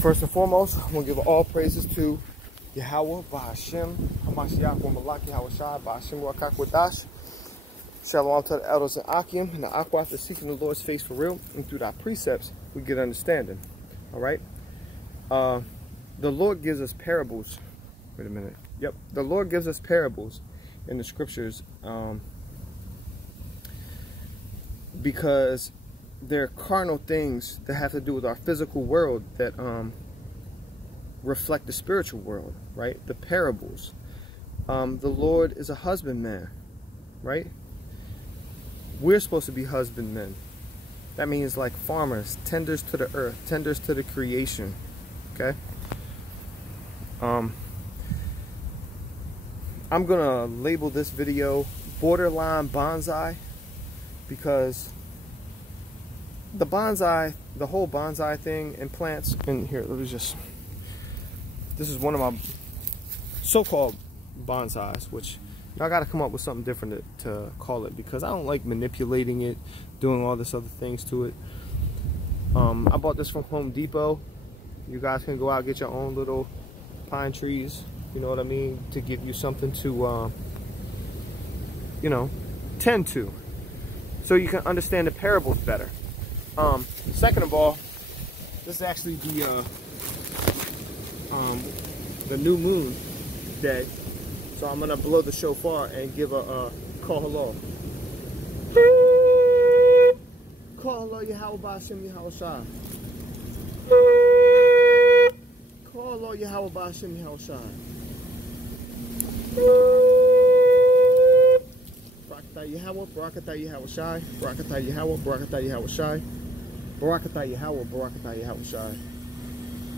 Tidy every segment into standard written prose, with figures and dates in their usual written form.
First and foremost, I'm going to give all praises to Yahweh, Ba'ashem, Hamashiach, Malaki, Hawashai, Ba'ashem, Wakak, Wadash. Shalom to the elders in Akim and the Aqua for seeking the Lord's face for real. And through thy precepts, we get understanding. All right? The Lord gives us parables. Wait a minute. Yep. The Lord gives us parables in the scriptures because they're carnal things that have to do with our physical world that reflect the spiritual world, right? The parables. The Lord is a husbandman, right? We're supposed to be husbandmen. That means like farmers, tenders to the earth, tenders to the creation, okay? I'm gonna label this video borderline bonsai because the bonsai, the whole bonsai thing and plants, and here, let me just, this is one of my so-called bonsais, which I got to come up with something different to call it because I don't like manipulating it, doing all this other things to it. I bought this from Home Depot. You guys can go out and get your own little pine trees, you know what I mean, to give you something to, you know, tend to, so you can understand the parables better. Second of all, this is actually the new moon day. So I'm gonna blow the shofar and give a call hello. Call hello, Yahweh Ba'ashem Yahweh Shai. Call hello, Yahweh Ba'ashem Yahweh Shai. Barakatah Yahweh, Barakatah Yahweh Shai, Barakatah Yahweh, Barakatah Yahweh Shai, Barakatah Yahweh, Barakatah Yahweh Shai.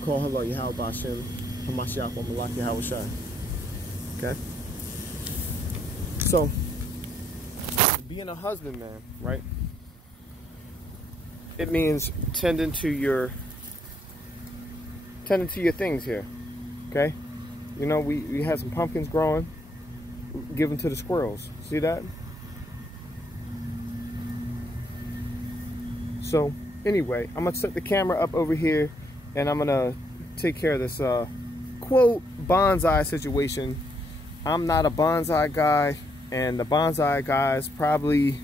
Call hello, Yahweh Ba'ashem, Hamashiach, Malaki Yahweh Shai. Okay? So, being a husbandman, right? It means tending to your things here. Okay? You know, we had some pumpkins growing, given to the squirrels. See that? So, anyway, I'm gonna set the camera up over here and I'm gonna take care of this quote bonsai situation. I'm not a bonsai guy, and the bonsai guys probably,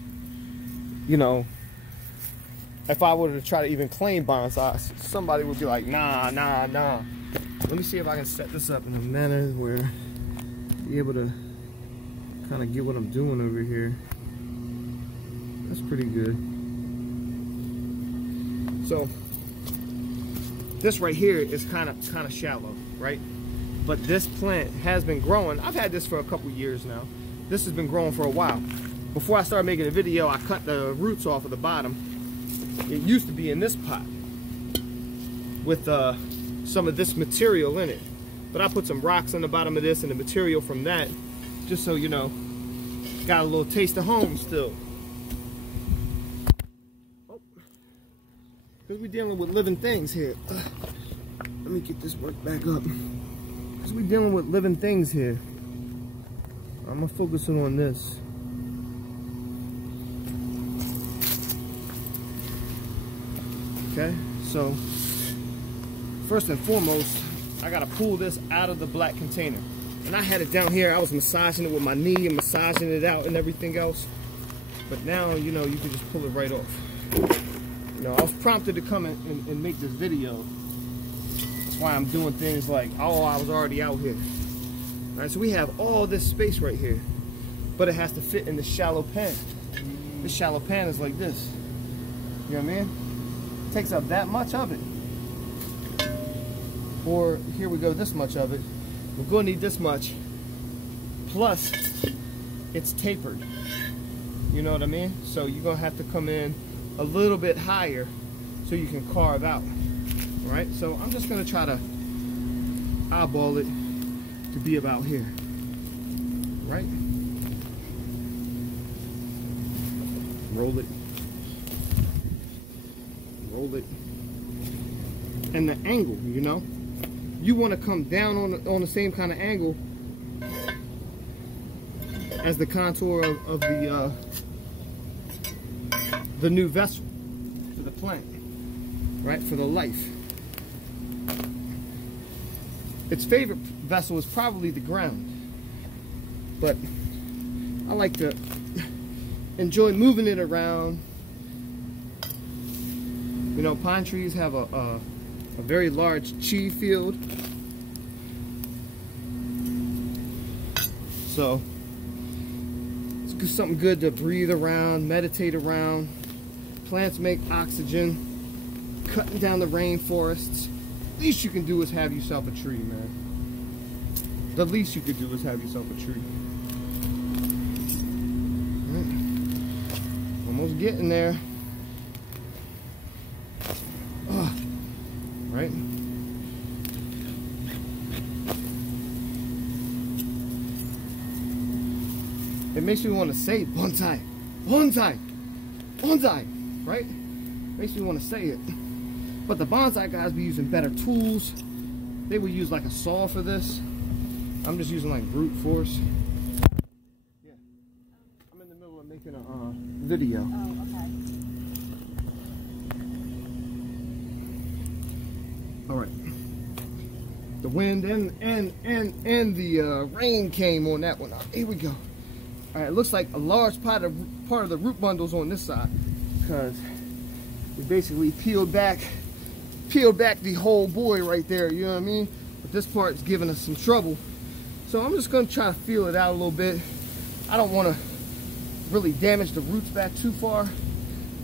you know, if I were to try to even claim bonsai, somebody would be like, nah. Let me see if I can set this up in a manner where you're able to kind of get what I'm doing over here. That's pretty good. So this right here is kind of shallow, right? But this plant has been growing. I've had this for a couple years now. This has been growing for a while. Before I started making a video, I cut the roots off of the bottom. It used to be in this pot with some of this material in it. But I put some rocks on the bottom of this and the material from that, just so you know, got a little taste of home still. Oh, because we're dealing with living things here. Let me get this work back up. Because we're dealing with living things here. I'm going to focus in on this. Okay, so first and foremost, I got to pull this out of the black container. And I had it down here. I was massaging it with my knee and massaging it out and everything else. But now, you know, you can just pull it right off. You know, I was prompted to come and make this video. That's why I'm doing things like, oh, I was already out here. All right, so we have all this space right here, but it has to fit in the shallow pan. This shallow pan is like this. You know what I mean? It takes up that much of it. Or here we go, this much of it. We're gonna need this much. Plus, it's tapered. You know what I mean? So you're gonna have to come in a little bit higher so you can carve out. All right, so I'm just gonna try to eyeball it to be about here, right? Roll it. Roll it. And the angle, you know? You want to come down on the same kind of angle as the contour of the new vessel for the plant, right? For the life. its favorite vessel is probably the ground. But I like to enjoy moving it around. You know, pine trees have a very large chi field. So it's something good to breathe around, meditate around. Plants make oxygen, cutting down the rainforests. Least you can do is have yourself a tree, man. The least you could do is have yourself a tree. Right. Almost getting there. Right? It makes me want to say bonsai, bonsai, bonsai, right? Makes me want to say it. But the bonsai guys be using better tools. They would use like a saw for this. I'm just using like brute force. Yeah. I'm in the middle of making a video. Oh, okay. All right. The wind and the rain came on that one. Here we go. All right, it looks like a large part of the root bundles on this side, because we basically peeled back the whole boy right there. You know what I mean? But this part is giving us some trouble, so I'm just gonna try to feel it out a little bit. I don't want to really damage the roots back too far,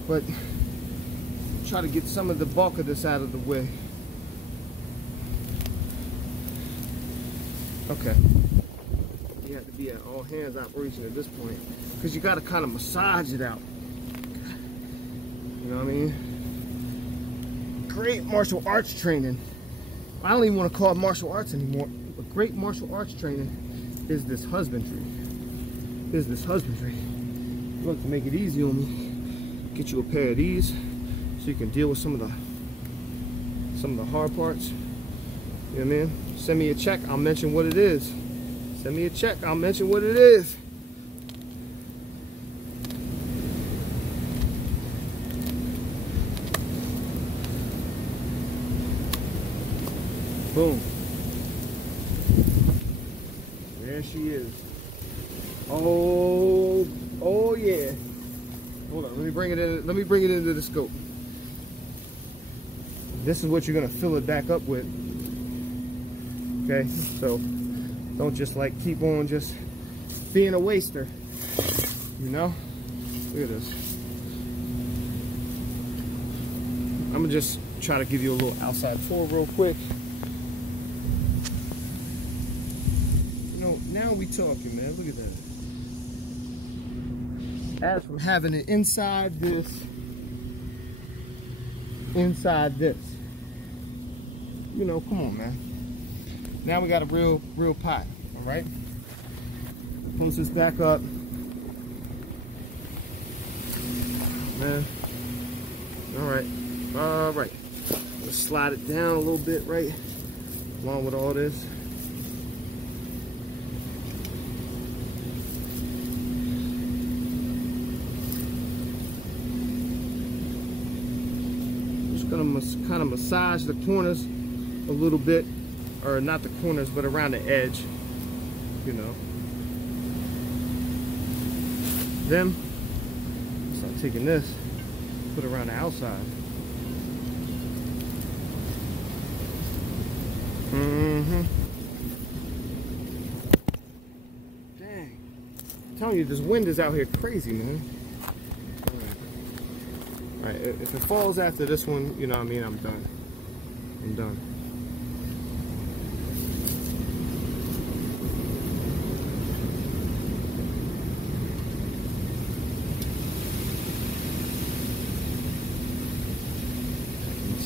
but try to get some of the bulk of this out of the way. Okay. You have to be at all hands operation at this point, because you got to kind of massage it out. You know what I mean? Great martial arts training. I don't even want to call it martial arts anymore. But great martial arts training is this husbandry. Look, to make it easy on me, get you a pair of these so you can deal with some of the hard parts. You know what I mean? Send me a check, I'll mention what it is. Send me a check, I'll mention what it is. Boom. There she is. Oh yeah. Hold on, let me bring it into the scope. This is what you're gonna fill it back up with. Okay, so don't just like keep on just being a waster, you know? Look at this. I'm gonna just try to give you a little outside tour real quick. You know, now we talking, man. Look at that. As from having it inside this, you know, come on, man. Now we got a real pot, all right? Post this back up. Man, all right. Let's slide it down a little bit, right? Along with all this. Just gonna kind of massage the corners a little bit. Or not the corners, but around the edge, you know. Then, start taking this, put it around the outside. Dang. I'm telling you, this wind is out here crazy, man. All right, if it falls after this one, you know what I mean, I'm done.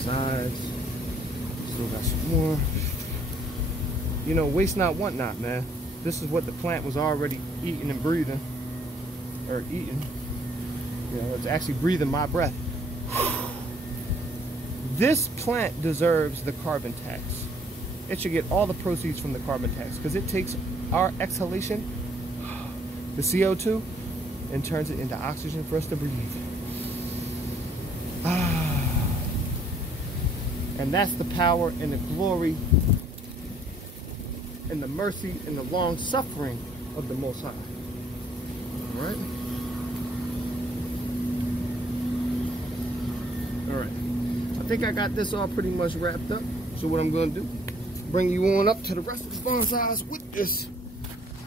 Sides, still got some more. You know, waste not, want not, man. This is what the plant was already eating and breathing, or eating. You know, it's actually breathing my breath. This plant deserves the carbon tax. It should get all the proceeds from the carbon tax, because it takes our exhalation, the CO2, and turns it into oxygen for us to breathe. And that's the power and the glory and the mercy and the long suffering of the Most High. All right? All right. I think I got this all pretty much wrapped up. So what I'm going to do, bring you on up to the rest of the bonsais with this.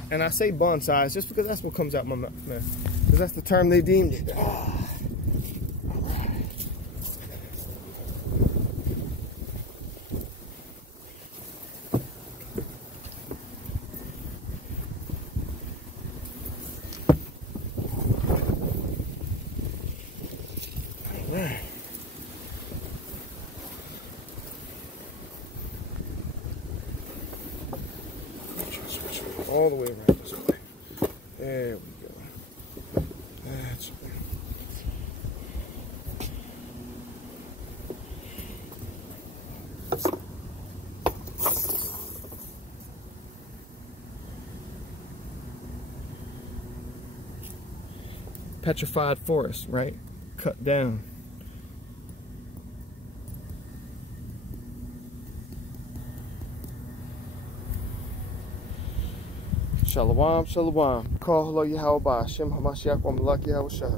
And I say bonsais just because that's what comes out my mouth, man. Because that's the term they deemed it. All the way around this way. There we go. That's it. Petrified forest, right? Cut down. Shalom, shalom. Call hello Yahweh, Shem Hamashiach, Malak Yahweh Shah.